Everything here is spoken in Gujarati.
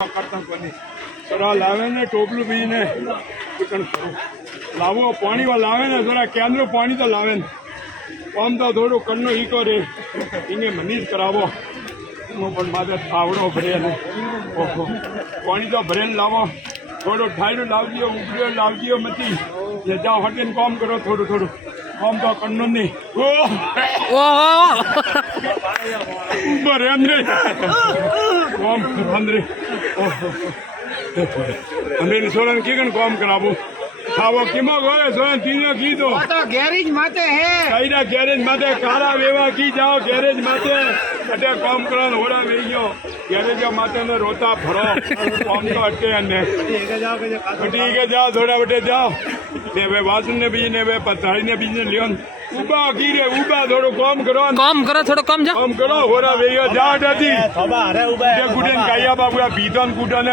કરતા કોની થોડા લાવે ને ટોપલું બીને લાવો પાણીમાં લાવે ને થોડા કેન્દ્ર પાણી તો લાવે ને આમ તો થોડું કન્નો ઈકો રે એને મની જ કરાવો હું પણ મારે થાવડો ભરે ને ઓહો પાણી તો ભરેને લાવો થોડું ઠાયરું લાવજો ઉગડ્યો લાવજો મતી જે જાઓ હટીને કામ કરો થોડું થોડું કામ તો કન્નો નહીં ઉભર એમ નહીં કામ અંદરે ઓહો અમે સોલન કીકણ કામ કરાવું ખાવો કિમો ગયો સોલન તીનો કીધો તો ગેરેજ માતે હે કઈના ગેરેજ માથે કાળા વેવા કી જાઓ ગેરેજ માથે અટે કામ કરવાનો હોડા લઈ ગયો ગેરેજ માથે ને રોતા ફરો કામ તો અટકે ને ઠીક है जाओ थोड़ा बटे जाओ ने वे वासन ने भी ने वे पथारी ने भी ने लियोन उबा की रे उबा थोड़ो काम करो થોડો કમ જાઓ काम करो होरा वेयो जा डती बाबा अरे उबा ये गुडन काया बाबू बीतन गुडन